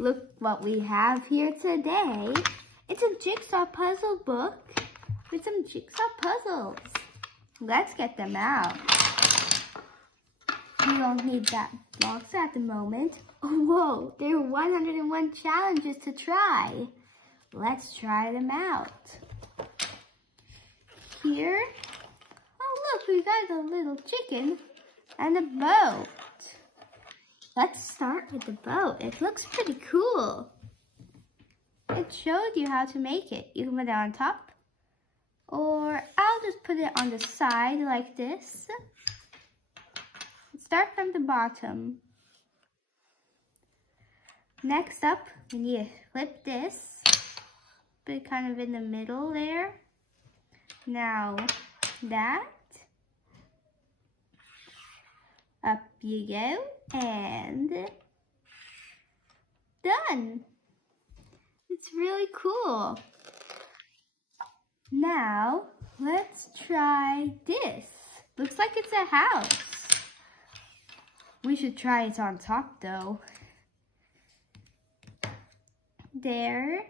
Look what we have here today. It's a jigsaw puzzle book with some jigsaw puzzles. Let's get them out. We don't need that box at the moment. Whoa, there are 101 challenges to try. Let's try them out. Here, oh look, we got a little chicken and a boat. Let's start with the boat. It looks pretty cool. It showed you how to make it. You can put it on top, or I'll just put it on the side like this. Start from the bottom. Next up, we need to flip this, put it kind of in the middle there. Now that, up you go, and done. It's really cool. Now, let's try this. Looks like it's a house. We should try it on top though. There.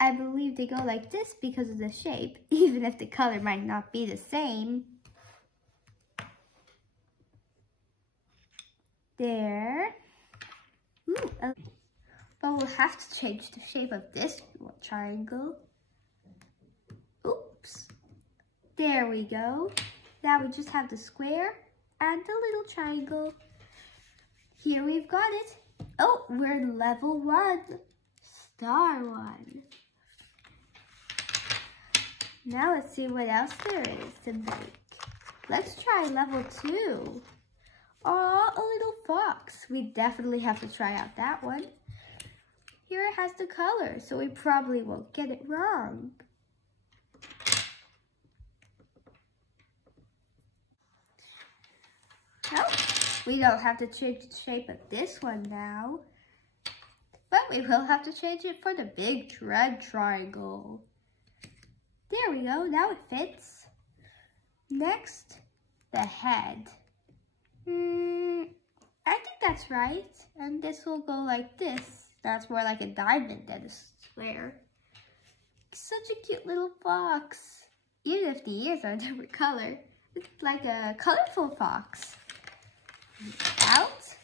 I believe they go like this because of the shape, even if the color might not be the same. There. Ooh, but we'll have to change the shape of this triangle. Oops. There we go. Now we just have the square and the little triangle. Here we've got it. Oh, we're level 1. Star 1. Now let's see what else there is to make. Let's try level 2. Aw, a little fox. We definitely have to try out that one. Here it has the color, so we probably won't get it wrong. Nope, we don't have to change the shape of this one now. But we will have to change it for the big red triangle. There we go, now it fits. Next, the head. I think that's right. And this will go like this. That's more like a diamond than a square. Such a cute little fox. Even if the ears are a different color, it's like a colorful fox. Out.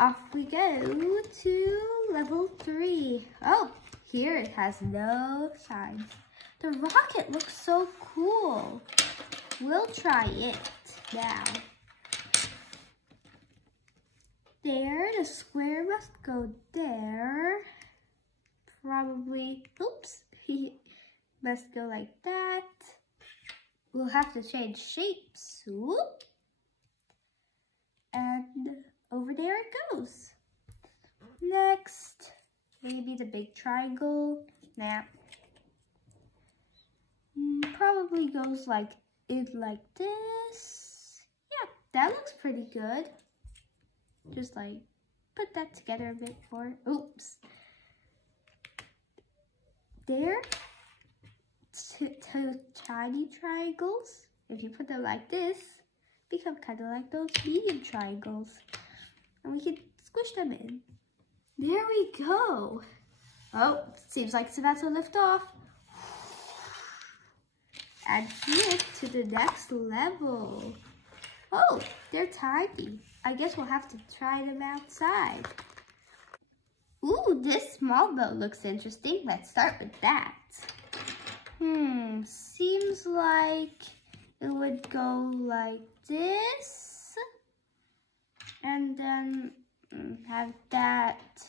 Off we go to level 3. Oh, here it has no signs. The rocket looks so cool. We'll try it now. There, the square must go there. Probably, oops, must go like that. We'll have to change shapes. Whoop. And over there it goes. Next, maybe the big triangle. Nah. Probably goes like this. Yeah, that looks pretty good. Just like put that together a bit more. Oops. There. Two tiny triangles. If you put them like this, become kind of like those medium triangles. And we can squish them in. There we go. Oh, seems like it's about to lift off. And here to the next level. Oh, they're tiny. I guess we'll have to try them outside. Ooh, this small boat looks interesting. Let's start with that. Seems like it would go like this. And then have that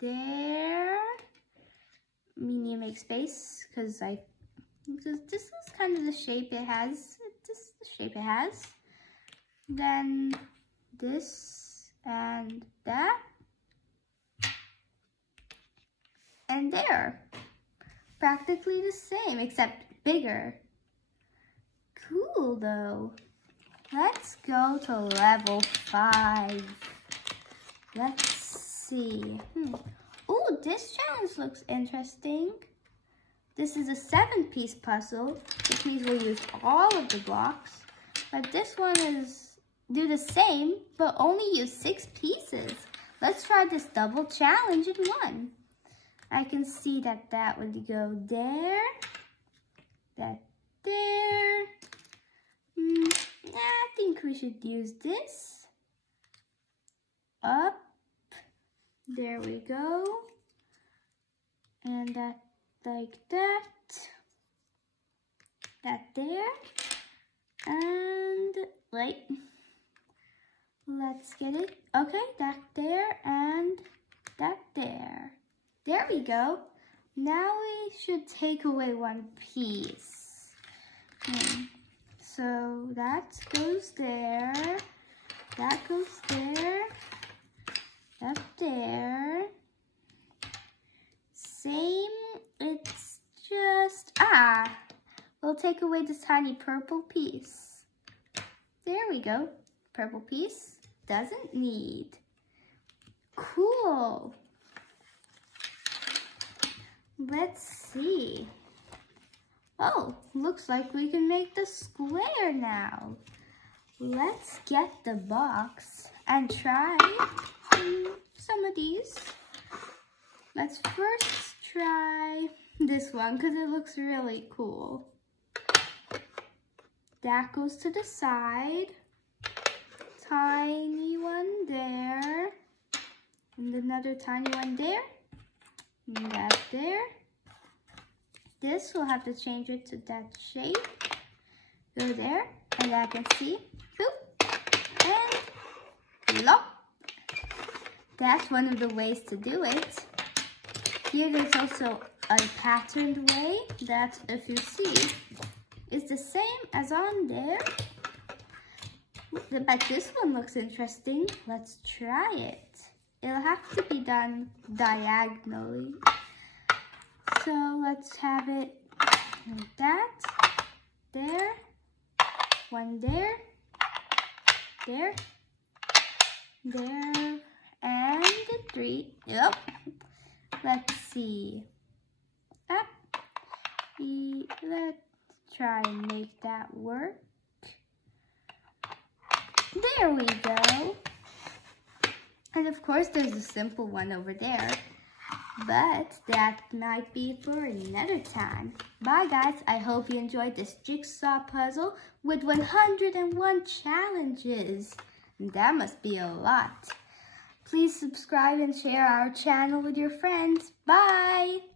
there. We need to make space because this is kind of the shape it has. This is the shape it has. Then this and that. And there. Practically the same, except bigger. Cool though. Let's go to level 5. Let's see. Ooh, this challenge looks interesting. This is a 7-piece puzzle, which means we'll use all of the blocks. But this one is do the same, but only use 6 pieces. let's try this double challenge in one. I can see that that would go there, that there. I think we should use this. Up, there we go. And that like that. That there. And wait. Let's get it. Okay, that there and that there. There we go. Now we should take away one piece. So that goes there. That goes there. That there. Same. It's just, we'll take away this tiny purple piece. There we go. Purple piece doesn't need. Cool. Let's see. Oh, looks like we can make the square now. Let's get the box and try some of these. Let's first try this one because it looks really cool. That goes to the side. Tiny one there. And another tiny one there. And that there. This we'll have to change it to that shape. Go there. And I can see. Boop. And lop. That's one of the ways to do it. Here there's also a patterned way that, if you see, is the same as on there. But this one looks interesting. Let's try it. It'll have to be done diagonally. So let's have it like that. There. One there. There. There. And 3. Yep. Let's see. Let's try and make that work. There we go. And of course there's a simple one over there. But that might be for another time. Bye guys, I hope you enjoyed this jigsaw puzzle with 101 challenges. That must be a lot. Please subscribe and share our channel with your friends. Bye!